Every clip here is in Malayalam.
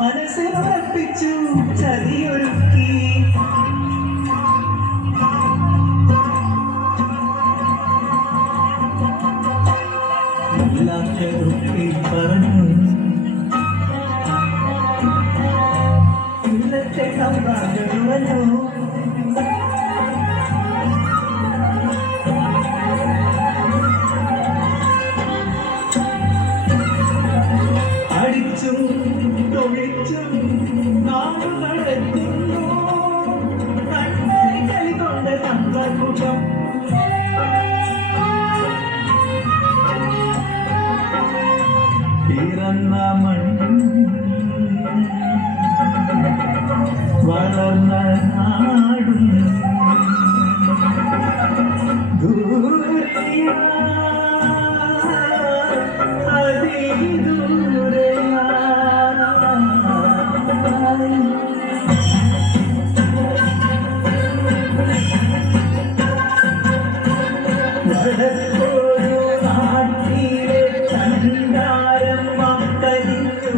മനസ്സിലുറപ്പിച്ചു ചതിയൊരുക്കി പറഞ്ഞു ഇന്നത്തെ സമ്പ്രാജുവനോ അടിച്ചും തൊഴിച്ചും നാടുകളെത്തുന്നു കണ്ണി കൊണ്ട് സമ്പർക്കം പിറന്ന മണ്ണും വളർന്ന നാടും ദൂരെയാ അതിദൂരെയാ വടക്കോരു നാട്ടിലെ കണ്ടാരം മക്കളിച്ചു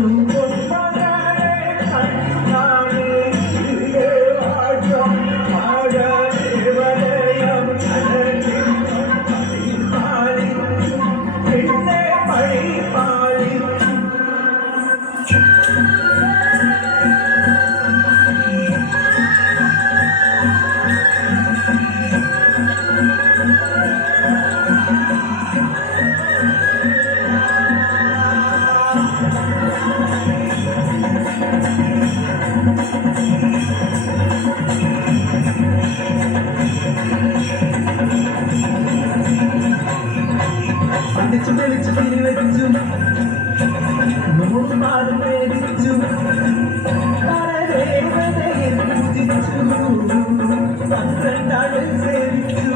അടിച്ചു തെളിച്ചു തിരിവച്ചു നൂറ് പാദം പേടിച്ചു പന്ത്രണ്ടാളിൽ സേവിച്ചു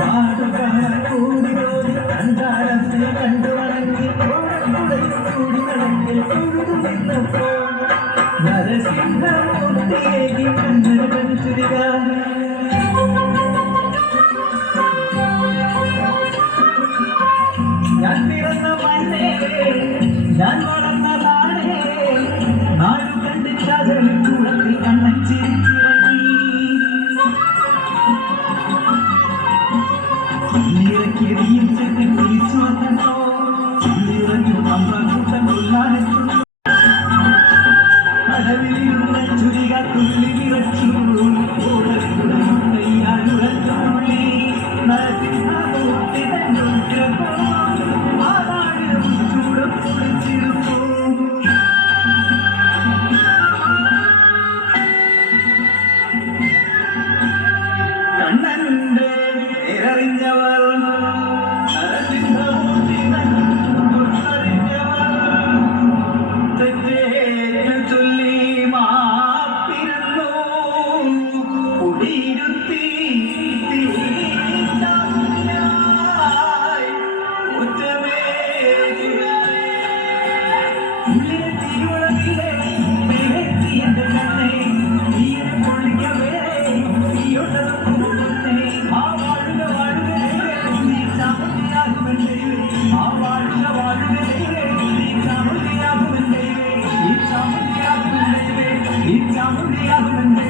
നാടുകാർ കൂടി ഓടി കണ്ടാരത്തെ കണ്ടു വണങ്ങി കൂടി കണക്കിൽ തൊഴുതു നിന്നപ്പോ നരസിംഹമൂർത്തിയേകി കണ്ണു കണിച്ചുരിക ഞാൻ പിറന്ന മണ്ണേ ഞാൻ വളർന്ന നാടേ നാടു കണ്ടിട്ടാതെ കൂടത്തിൽ കണ്ണച്ചിരിച്ചിറങ്ങി നീരക്കെതിയും ചെന്ന് തിരിച്ചു വന്നോ ഇറങ്ങി പമ്പാക്കൂട്ടം കൊള്ളാനെത്തു കടവിലിരുന്ന ചുരിക തുള്ളി വിറച്ചു ഓടക്കുടയുള്ളി നരസിംഹമൂർത്തി തന്നോ ചൂടം കുളിച്ചിരുന്നു കണ്ണനുണ്ട് പേരറിഞ്ഞവർ നരസിംഹമൂർത്തി അറിഞ്ഞവർ തെറ്റേറ്റു ചൊല്ലി മാപ്പിരുന്നു കുടിയിരുത്തി It's